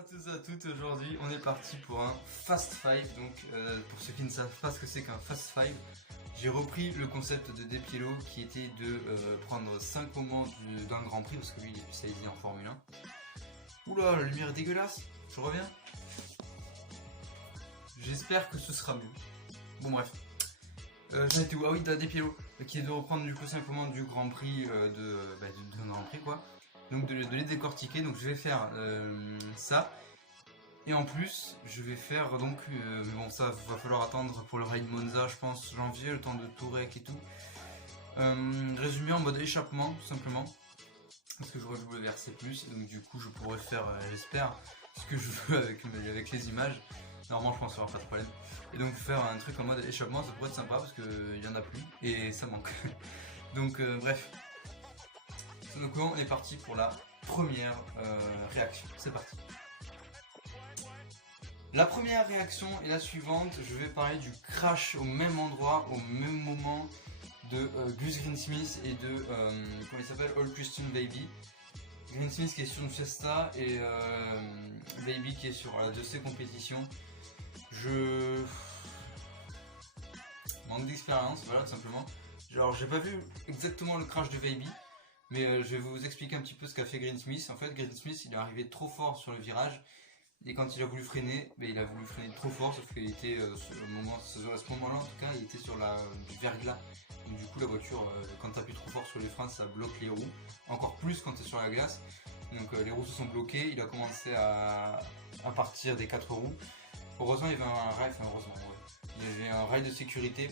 à tous et à toutes, aujourd'hui on est parti pour un Fast Five. Donc pour ceux qui ne savent pas ce que c'est qu'un Fast Five, j'ai repris le concept de Depiello qui était de prendre 5 moments d'un Grand Prix, parce que lui il est spécialisé en Formule 1. Oula, la lumière est dégueulasse, je reviens. J'espère que ce sera mieux. Bon bref. J'en étais où? Ah oui, Depiello, qui est de reprendre du coup 5 moments du Grand Prix d'un Grand Prix quoi. Donc de les décortiquer, donc je vais faire ça. Et en plus, je vais faire donc, mais bon ça va falloir attendre pour le Ride Monza, je pense janvier, le temps de Tourec et tout. Résumé en mode échappement, tout simplement. Parce que je rejoue le VRC+, donc du coup je pourrais faire, j'espère, ce que je veux avec les images. Normalement je pense qu'il n'y aura pas de problème. Et donc faire un truc en mode échappement, ça pourrait être sympa parce qu'il n'y en a plus et ça manque. Donc bref. Donc on est parti pour la première réaction. C'est parti. La première réaction est la suivante. Je vais parler du crash au même endroit, au même moment de Gus Greensmith et de comment il s'appelle, All Christian Baby. Greensmith qui est sur une Fiesta et Baby qui est sur la de ses compétitions. Je manque d'expérience, voilà tout simplement. Genre j'ai pas vu exactement le crash de Baby, mais je vais vous expliquer un petit peu ce qu'a fait Greensmith. En fait, Greensmith il est arrivé trop fort sur le virage. Et quand il a voulu freiner, il a voulu freiner trop fort, sauf qu'il était à ce moment-là en tout cas, il était sur du verglas. Donc du coup la voiture, quand tu appuies trop fort sur les freins, ça bloque les roues. Encore plus quand tu es sur la glace. Donc les roues se sont bloquées, il a commencé à partir des 4 roues. Heureusement il y avait il y avait un rail de sécurité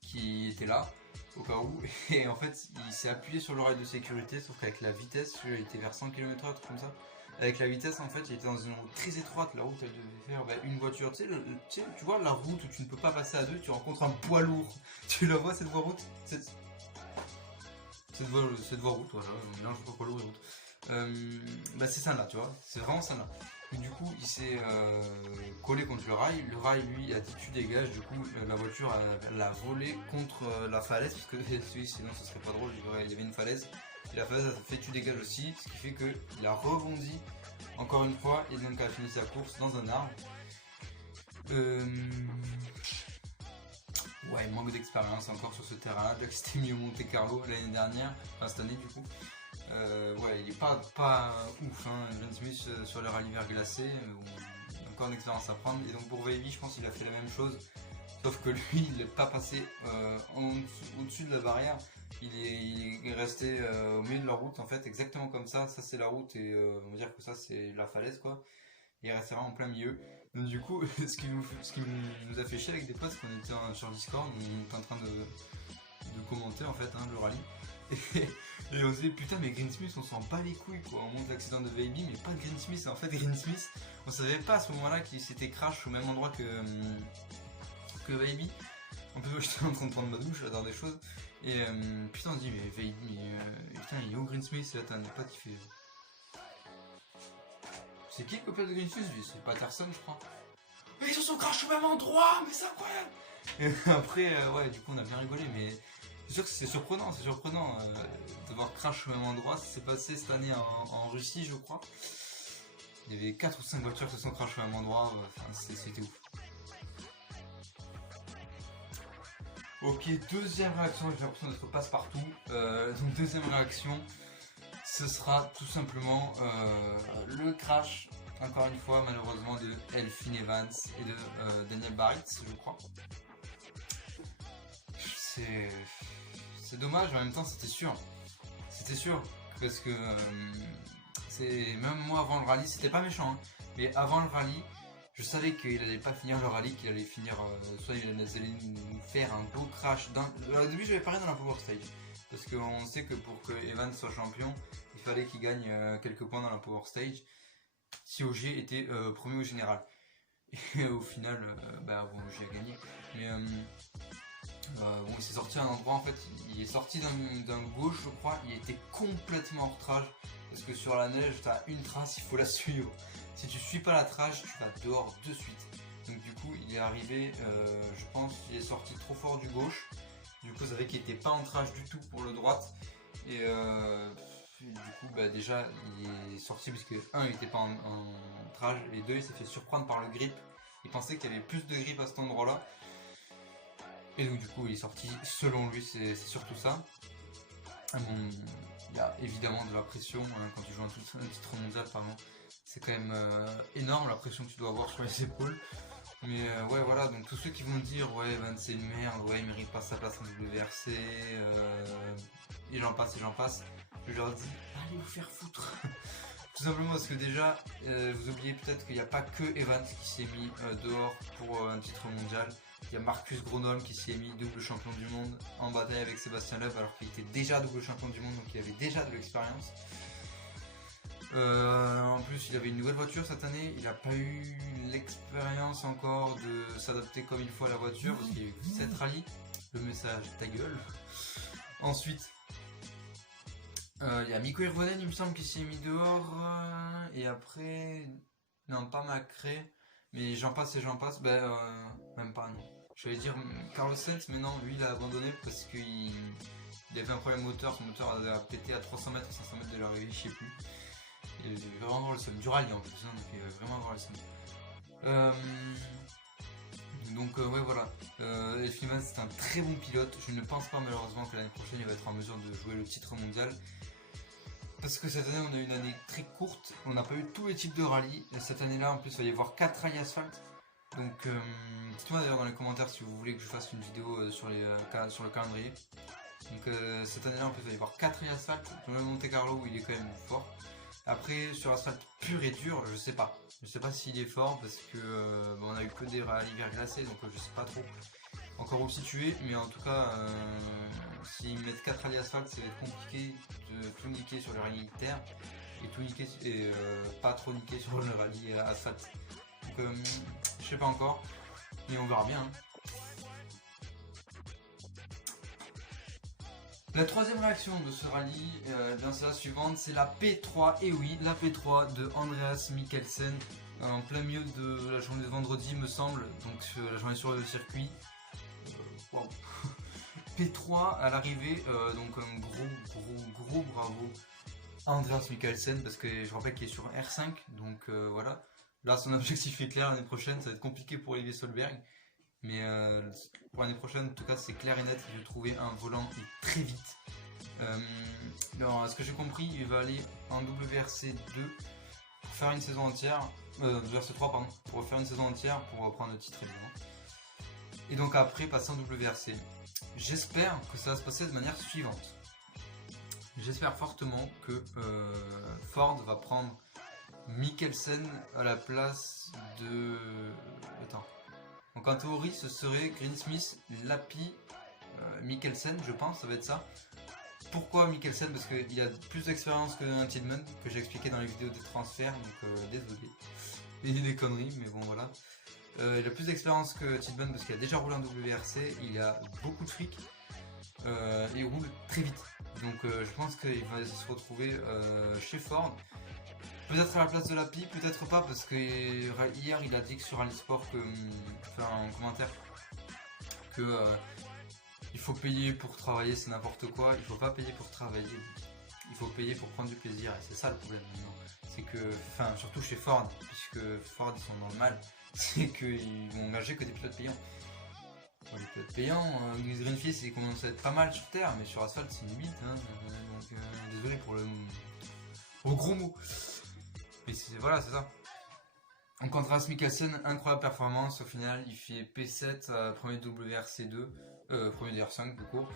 qui était là, au cas où. Et en fait il s'est appuyé sur le rail de sécurité, sauf qu'avec la vitesse, il était vers 100 km/h, comme ça. Avec la vitesse, en fait, il était dans une route très étroite. La route, elle devait faire une voiture. Tu vois la route où tu ne peux pas passer à deux, tu rencontres un poids lourd. Tu la vois, cette voie route, cette voie route, voilà, on mélange pas poids lourd et route. C'est ça là, tu vois, c'est vraiment ça là. Et du coup, il s'est collé contre le rail. Le rail, lui, a dit tu dégages. Du coup, la voiture, elle a volé contre la falaise, parce que sinon, ce serait pas drôle. Il y avait une falaise. Et la falaise a fait tu dégages aussi, ce qui fait qu'il a rebondi encore une fois et donc a fini sa course dans un arbre. Ouais, manque d'expérience encore sur ce terrain-là. C'était mieux Monte Carlo l'année dernière, enfin cette année du coup. Ouais, il est pas ouf, hein, John Smith sur les rallyes verglacés, il a encore une expérience à prendre. Et donc pour Baby, je pense qu'il a fait la même chose, sauf que lui, il n'est pas passé au-dessus de la barrière. Il est resté au milieu de la route en fait, exactement comme ça. Ça c'est la route et on va dire que ça c'est la falaise quoi. Il est resté vraiment en plein milieu. Donc du coup, ce qui nous a fait chier avec des potes, qu'on était sur Discord, on était en train de commenter en fait le rallye. Et on se disait putain mais Greensmith on s'en bat les couilles quoi, on montre l'accident de Baby mais pas de Greensmith. En fait Greensmith, on savait pas à ce moment là qu'il s'était crash au même endroit que Baby. En plus moi j'étais en train de prendre ma douche, j'adore des choses. Et putain on se dit mais Baby, putain il est où Greensmith? Là t'as un pote qui fait... C'est qui le copain de Greensmith? C'est Patterson je crois. Mais ils se sont crash au même endroit, mais c'est incroyable. Et après ouais du coup on a bien rigolé, mais c'est sûr que c'est surprenant de voir crash au même endroit. Ça s'est passé cette année en Russie je crois. Il y avait 4 ou 5 voitures qui se sont crash au même endroit, c'était ouf. Ok, deuxième réaction, j'ai l'impression d'être passe-partout. Donc deuxième réaction, ce sera tout simplement le crash, encore une fois malheureusement, de Elfyn Evans et de Daniel Barritz, je crois. C'est dommage, mais en même temps c'était sûr. C'était sûr, parce que même moi avant le rallye, c'était pas méchant, hein, mais avant le rallye, je savais qu'il allait pas finir le rallye, qu'il allait finir, soit il allait nous faire un beau crash. Au début j'avais parlé dans la Power Stage, parce qu'on sait que pour que Evans soit champion, il fallait qu'il gagne quelques points dans la Power Stage, si OG était premier au général. Et au final, bon, j'ai gagné. Mais bon, il s'est sorti à un endroit, en fait, il est sorti d'un gauche, je crois, il était complètement hors trage, parce que sur la neige, tu as une trace, il faut la suivre. Si tu suis pas la trace, tu vas dehors de suite. Donc du coup, il est arrivé, je pense qu'il est sorti trop fort du gauche. Du coup, ça fait qu'il était pas en trage du tout pour le droite. Et du coup, bah, déjà, il est sorti parce que, un, il était pas en trage, et deux, il s'est fait surprendre par le grip. Il pensait qu'il y avait plus de grip à cet endroit-là. Et donc, du coup, il est sorti, selon lui, c'est surtout ça. Bon, il y a évidemment de la pression hein, quand tu joues un titre mondial, pardon. C'est quand même énorme la pression que tu dois avoir sur les épaules. Mais ouais, voilà, donc tous ceux qui vont dire ouais, Evan c'est une merde, ouais, il mérite pas sa place en WRC, et j'en passe, je leur dis allez vous faire foutre. Tout simplement parce que déjà, vous oubliez peut-être qu'il n'y a pas que Evans qui s'est mis dehors pour un titre mondial. Il y a Marcus Gronholm qui s'y est mis double champion du monde en bataille avec Sébastien Loeb alors qu'il était déjà double champion du monde, donc il avait déjà de l'expérience. En plus, il avait une nouvelle voiture cette année. Il n'a pas eu l'expérience encore de s'adapter comme il faut à la voiture parce qu'il y a eu 7 rallyes. Le message, ta gueule. Ensuite, il y a Mikko Hirvonen, il me semble, qui s'y est mis dehors. Et après, non, pas Macré, mais j'en passe et j'en passe. Même pas, non. Je vais dire Carlos Sainz, mais non, lui il a abandonné parce qu'il avait un problème moteur. Son moteur a pété à 300 mètres, 500 mètres de l'arrivée, je sais plus. Il est vraiment avoir le seum, du rallye en plus, hein, donc il va vraiment avoir le seum. Ouais voilà, Elfman c'est un très bon pilote, je ne pense pas malheureusement que l'année prochaine il va être en mesure de jouer le titre mondial. Parce que cette année on a eu une année très courte, on n'a pas eu tous les types de rallye, et cette année là en plus il va y avoir 4 rallyes asphalte. Donc dites-moi d'ailleurs dans les commentaires si vous voulez que je fasse une vidéo sur le calendrier. Donc cette année là en plus il va y avoir 4 rallyes asphalte, dans le Monte Carlo où il est quand même fort. Après, sur asphalte pur et dur, je sais pas. Je sais pas s'il est fort parce que on a eu que des rallyes verglacés, donc je sais pas trop encore où le situer. Mais en tout cas, s'ils mettent 4 rallyes asphalte, ça va être compliqué de tout niquer sur le rallye terre et tout niquer et pas trop niquer sur le rallye asphalte. Donc je sais pas encore, mais on verra bien. Hein. La troisième réaction de ce rallye, c'est la suivante, c'est la P3, et oui, la P3 de Andreas Mikkelsen, en plein milieu de la journée de vendredi me semble, donc la journée sur le circuit. Wow. P3 à l'arrivée, donc un gros bravo à Andreas Mikkelsen, parce que je rappelle qu'il est sur R5, donc voilà. Là son objectif est clair, l'année prochaine ça va être compliqué pour Olivier Solberg. Mais pour l'année prochaine, en tout cas, c'est clair et net qu'il veut trouver un volant très vite. Alors, à ce que j'ai compris, il va aller en WRC 2 pour faire une saison entière. WRC 3, pardon, pour faire une saison entière pour reprendre le titre évidemment. Et donc après, passer en WRC. J'espère que ça va se passer de manière suivante. J'espère fortement que Ford va prendre Mikkelsen à la place de. Attends. Donc en théorie ce serait Greensmith, Lappi, Mikkelsen je pense, ça va être ça. Pourquoi Mikkelsen? Parce qu'il a plus d'expérience que Tillman, que j'ai expliqué dans les vidéos des transferts, donc désolé. Il dit des conneries, mais bon voilà. Il a plus d'expérience que Tillman parce qu'il a déjà roulé en WRC, il a beaucoup de fric, et il roule très vite. Donc je pense qu'il va se retrouver chez Ford. Peut-être à la place de Lappi, peut-être pas, parce que hier il a dit que sur Alisport, en commentaire, que il faut payer pour travailler, c'est n'importe quoi. Il faut pas payer pour travailler, il faut payer pour prendre du plaisir, et c'est ça le problème maintenant. C'est que, surtout chez Ford, puisque Ford ils sont dans le mal, c'est qu'ils vont engager que des pilotes payants. Bon, les pilotes payants, Greenfield il commence à être pas mal sur terre, mais sur asphalte c'est une bite, hein, donc désolé pour le gros mot. Mais voilà, c'est ça. En contraste, Mikkelsen, incroyable performance. Au final, il fait P7 premier WRC2, premier DR5 de cours.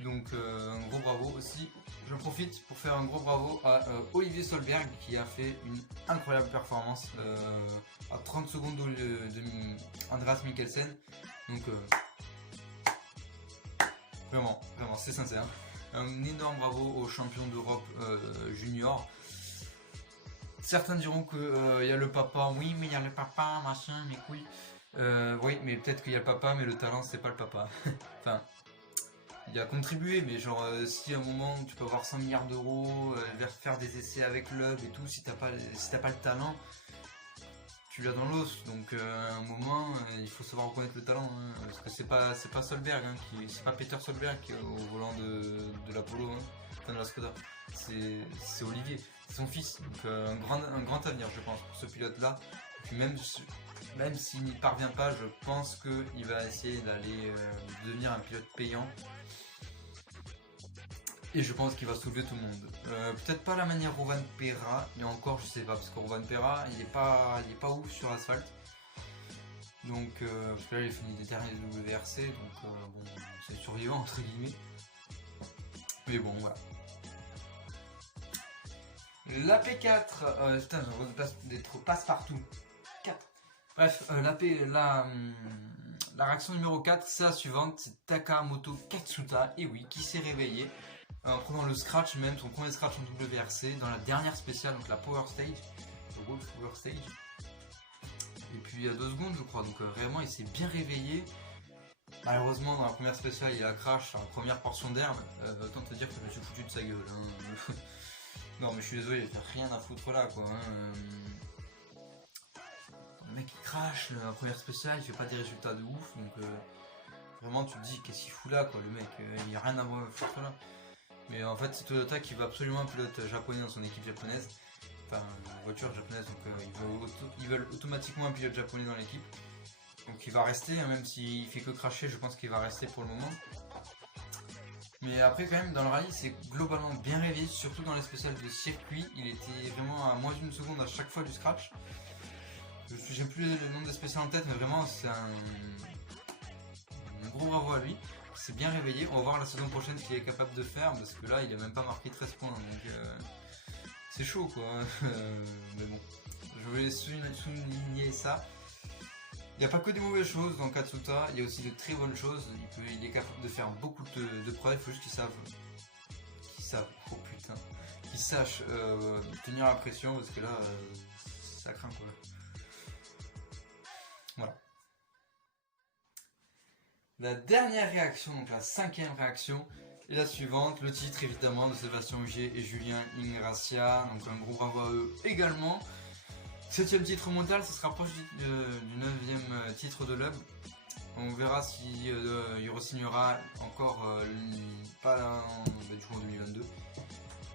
Donc, un gros bravo aussi. J'en profite pour faire un gros bravo à Olivier Solberg qui a fait une incroyable performance à 30 secondes de Andreas Mikkelsen. Donc, vraiment, c'est sincère. Un énorme bravo aux champions d'Europe junior. Certains diront que y a le papa, oui mais il y a le papa, machin, mes couilles. Oui mais peut-être qu'il y a le papa mais le talent c'est pas le papa. Enfin, il a contribué mais genre si à un moment tu peux avoir 100 milliards d'euros, faire des essais avec Loeb et tout, si t'as pas le talent, tu l'as dans l'os. Donc à un moment il faut savoir reconnaître le talent, hein, parce que c'est pas Solberg, hein, c'est pas Peter Solberg qui est au volant de l'Apollo, hein, de la Skoda. c'est Olivier, c'est son fils. Donc un grand avenir, je pense, pour ce pilote-là. Puis même s'il n'y parvient pas, je pense qu'il va essayer d'aller devenir un pilote payant. Et je pense qu'il va soulever tout le monde. Peut-être pas la manière Rovan Perra, mais encore je sais pas, parce que Rovan Perra il est pas ouf sur asphalte. Donc parce que là il a fini des derniers WRC, donc bon c'est survivant entre guillemets. Mais bon voilà. La P4, putain j'en repasse d'être passe-partout. 4. Bref, la réaction numéro 4, c'est la suivante, c'est Takamoto Katsuta, et oui, qui s'est réveillé en prenant le scratch, même son premier scratch en WRC, dans la dernière spéciale, donc la Power Stage, le Wolf Power Stage. Et puis il y a 2 secondes je crois, donc réellement il s'est bien réveillé. Malheureusement dans la première spéciale il a crash en première portion d'herbe, autant te dire que je me suis foutu de sa gueule. Hein. Non mais je suis désolé, il fait rien à foutre là quoi. Hein. Le mec il crash la première spéciale, il fait pas des résultats de ouf, donc vraiment tu te dis qu'est-ce qu'il fout là quoi, le mec, il n'y a rien à foutre là. Mais en fait c'est Toyota qui veut absolument un pilote japonais dans son équipe japonaise, enfin une voiture japonaise, donc ils veulent automatiquement un pilote japonais dans l'équipe. Donc il va rester, hein, même s'il fait que cracher, je pense qu'il va rester pour le moment. Mais après quand même dans le rallye c'est globalement bien réveillé, surtout dans les spéciales de circuit, il était vraiment à moins d'une seconde à chaque fois du scratch. J'ai plus le nom des spéciales en tête, mais vraiment c'est un gros bravo à lui. C'est bien réveillé, on va voir la saison prochaine ce qu'il est capable de faire, parce que là il a même pas marqué 13 points, donc c'est chaud quoi. Mais bon, je voulais souligner ça. Il n'y a pas que des mauvaises choses dans Katsuta, il y a aussi de très bonnes choses. Il est capable de faire beaucoup de preuves, il faut juste qu'ils sachent tenir la pression, parce que là ça craint quoi. Voilà. La dernière réaction, donc la 5e réaction, est la suivante. Le titre évidemment de Sébastien Ogier et Julien Ingrassia, donc un gros bravo à eux également. 7e titre mondial, ça se rapproche du 9e titre de l'UB. On verra si il re-signera encore pas du coup en 2022.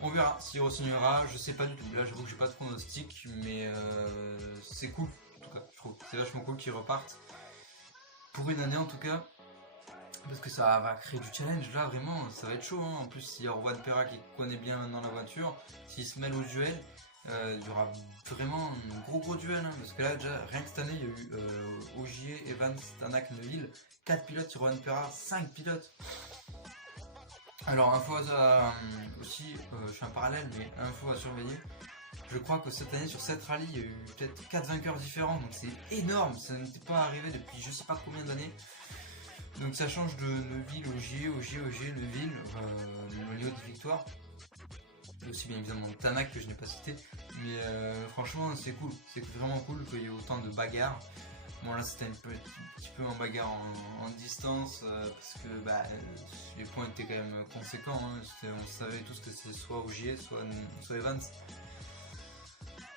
On verra s'il re-signera, je sais pas du tout. Là j'avoue que j'ai pas de pronostic, mais c'est cool en tout cas, je trouve. C'est vachement cool qu'ils repartent. Pour une année en tout cas. Parce que ça va créer du challenge, là vraiment, ça va être chaud. Hein. En plus, s'il y a Rovan Perra qui connaît bien maintenant la voiture, s'il se mêle au duel, il y aura vraiment un gros duel. Hein. Parce que là, déjà, rien que cette année, il y a eu Ogier, Evans, Tanak, Neuville, 4 pilotes sur Rovan Perra, 5 pilotes. Alors, info aussi, je fais un parallèle, mais info à surveiller. Je crois que cette année, sur 7 rallyes, il y a eu peut-être 4 vainqueurs différents, donc c'est énorme, ça n'était pas arrivé depuis je sais pas combien d'années. Donc ça change de Neuville, Ogier, Neuville, au niveau des victoires. Et aussi bien évidemment Tanak que je n'ai pas cité. Mais franchement c'est cool, c'est vraiment cool qu'il y ait autant de bagarres. Bon là c'était un petit peu en bagarre en distance, parce que les points étaient quand même conséquents. Hein. On savait tous que c'était soit Ogier, soit Evans.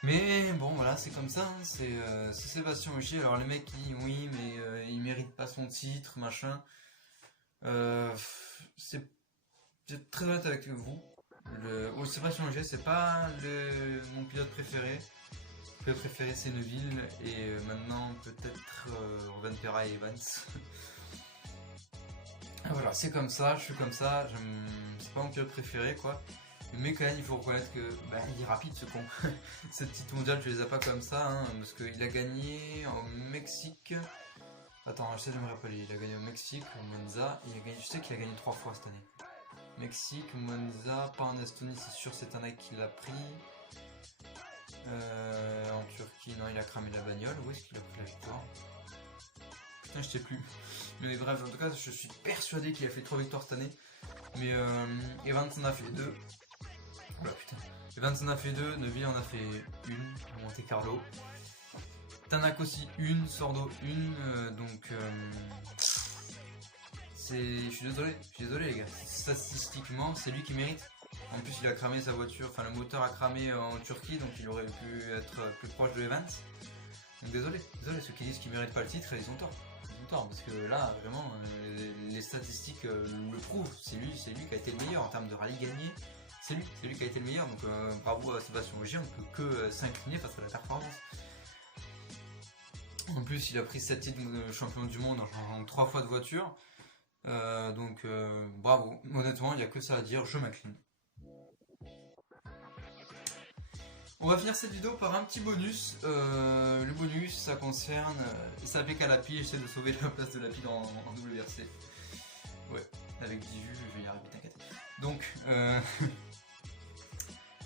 Mais bon voilà c'est comme ça, hein. C'est Sébastien Ogier. Alors les mecs qui oui mais il mérite pas son titre machin. C'est très honnête avec vous. Sébastien Ogier c'est pas mon pilote préféré. Mon pilote préféré c'est Neuville et maintenant peut-être Rovan Perra et Evans. Voilà c'est comme ça, je suis comme ça, c'est pas mon pilote préféré quoi. Mais quand même il faut reconnaître que il est rapide ce con. Cette petite mondiale tu les as pas comme ça hein, parce qu'il a gagné au Mexique. Attends j'essaie de me rappeler, il a gagné au Mexique, au Monza, je sais qu'il a gagné 3 fois cette année. Mexique, Monza, pas en Estonie c'est sûr, c'est un mec qui l'a pris. En Turquie non il a cramé la bagnole, où est-ce qu'il a pris la victoire? Putain je sais plus. Mais bref en tout cas je suis persuadé qu'il a fait 3 victoires cette année. Mais Evans en a fait 2. Oula putain. Evans en a fait 2, Neuville en a fait 1 à Monte Carlo. Tanak aussi 1, Sordo 1, donc je suis désolé les gars. Statistiquement c'est lui qui mérite. En plus il a cramé sa voiture, enfin le moteur a cramé en Turquie, donc il aurait pu être plus proche de Evans. Donc désolé, ceux qui disent qu'il mérite pas le titre, ils ont tort. Parce que là vraiment les statistiques le prouvent, c'est lui qui a été le meilleur en termes de rallye gagné, c'est lui qui a été le meilleur, donc bravo à Sébastien Ogier, on ne peut que s'incliner face à la performance. En plus, il a pris 7 titres de champion du monde en changeant 3 fois de voiture. Donc bravo, honnêtement, il n'y a que ça à dire, je m'incline. On va finir cette vidéo par un petit bonus. Le bonus, ça concerne SAP Calapi. J'essaie de sauver la place de Lapi en WRC. Ouais, avec 10 vues, je vais y arriver, t'inquiète. Donc,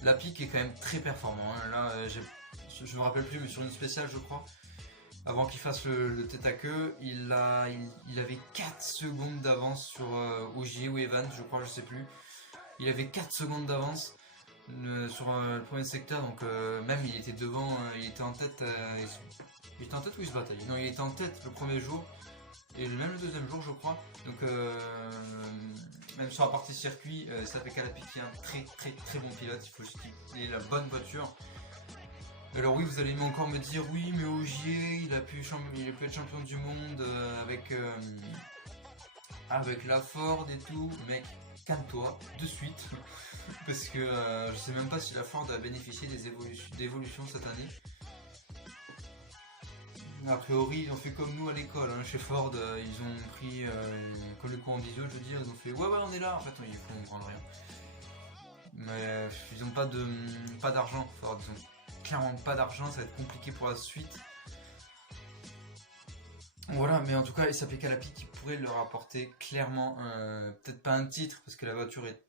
Lapi qui est quand même très performant. Hein. Là, je me rappelle plus, mais sur une spéciale, je crois, avant qu'il fasse le tête à queue, il avait 4 secondes d'avance sur Ogier ou Evans, je crois, je sais plus. Il avait 4 secondes d'avance sur le premier secteur, donc même il était devant, il était en tête. Il était en tête ou il se bataillait? Non, il était en tête le premier jour et même le deuxième jour, je crois. Donc même sur la partie circuit, SAP Calapi qui est un très bon pilote. Il faut juste qu'il ait la bonne voiture. Alors oui, vous allez encore me dire oui, mais Ogier, il a pu être champion du monde avec la Ford et tout. Mec, calme-toi de suite, parce que je sais même pas si la Ford a bénéficié d'évolutions cette année. A priori, ils ont fait comme nous à l'école, hein. Chez Ford, ils ont pris comme les cours en visio, je veux dire, ils ont fait ouais on est là. En fait, ils font prendre rien. Mais ils ont pas d'argent, Ford, ils ont clairement pas d'argent, ça va être compliqué pour la suite. Voilà, mais en tout cas, SAP Calapi qui pourrait leur apporter clairement, peut-être pas un titre, parce que la voiture est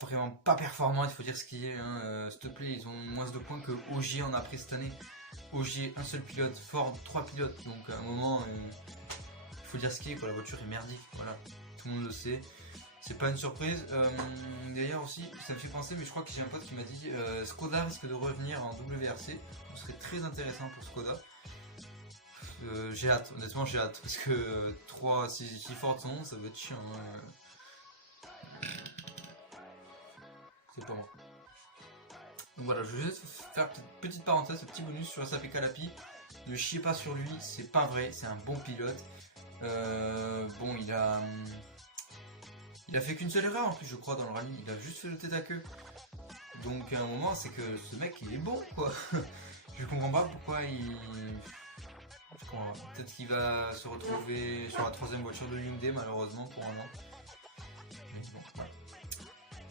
vraiment pas performante, il faut dire ce qui est. Hein. S'il te plaît, ils ont moins de points que Ogier en a pris cette année. Ogier, un seul pilote, Ford, 3 pilotes, donc à un moment, il faut dire ce qui est, quoi. La voiture est merdique, voilà, tout le monde le sait. C'est pas une surprise. D'ailleurs aussi, ça me fait penser, mais je crois que j'ai un pote qui m'a dit Skoda risque de revenir en WRC. Ce serait très intéressant pour Skoda. J'ai hâte, honnêtement j'ai hâte, parce que si Ford sont, ça va être chiant. Hein. C'est pas moi. Donc voilà, je vais juste faire une petite parenthèse, un petit bonus sur SAP Calapi. Ne chiez pas sur lui, c'est pas vrai, c'est un bon pilote. Bon, il a fait qu'une seule erreur en plus, je crois, dans le rallye. Il a juste fait le tête à queue. Donc à un moment, c'est que ce mec, il est bon, quoi. Je comprends pas pourquoi il... Peut-être qu'il va se retrouver sur la 3ème voiture de Hyundai, malheureusement, pour un an. Mais bon, voilà.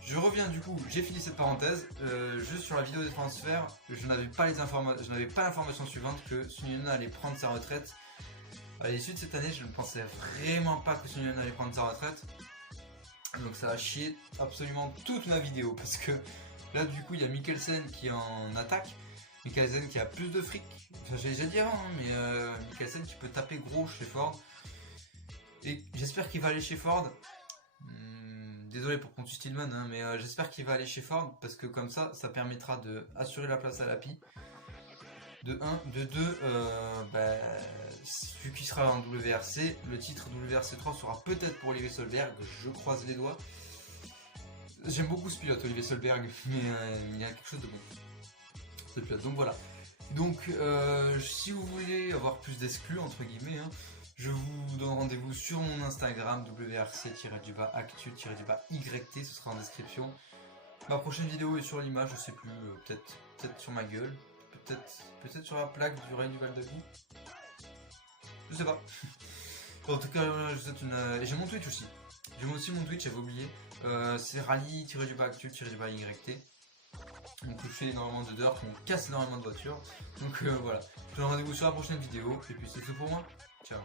Je reviens du coup, j'ai fini cette parenthèse. Juste sur la vidéo des transferts, je n'avais pas l'information suivante que Sunyoung allait prendre sa retraite. À l'issue de cette année, je ne pensais vraiment pas que Sunyoung allait prendre sa retraite. Donc ça a chié absolument toute ma vidéo, parce que là du coup il y a Mikkelsen qui est en attaque, Mikkelsen qui a plus de fric, enfin j'ai déjà dit avant, hein, mais Mikkelsen qui peut taper gros chez Ford, et j'espère qu'il va aller chez Ford. Désolé pour Pontus Tillman, hein, mais j'espère qu'il va aller chez Ford, parce que comme ça permettra de assurer la place à Lapi, de 1, de 2, vu qu'il sera en WRC, le titre WRC 3 sera peut-être pour Olivier Solberg, je croise les doigts. J'aime beaucoup ce pilote, Olivier Solberg, mais il y a quelque chose de bon, ce pilote. Donc voilà. Donc si vous voulez avoir plus d'exclus, entre guillemets, hein, je vous donne rendez-vous sur mon Instagram, WRC-actu-YT, ce sera en description. Ma prochaine vidéo est sur l'image, je sais plus, peut-être sur ma gueule. Peut-être sur la plaque du Rail du Val de Vie. Je sais pas. En tout cas, je vous souhaite une... J'ai mon Twitch aussi. J'ai aussi mon Twitch, j'avais oublié. C'est rallye-actu-YT. Donc je fais énormément de dirt, on casse énormément de voitures. Donc voilà. Je vous donne rendez-vous sur la prochaine vidéo. Et puis c'est tout pour moi. Ciao.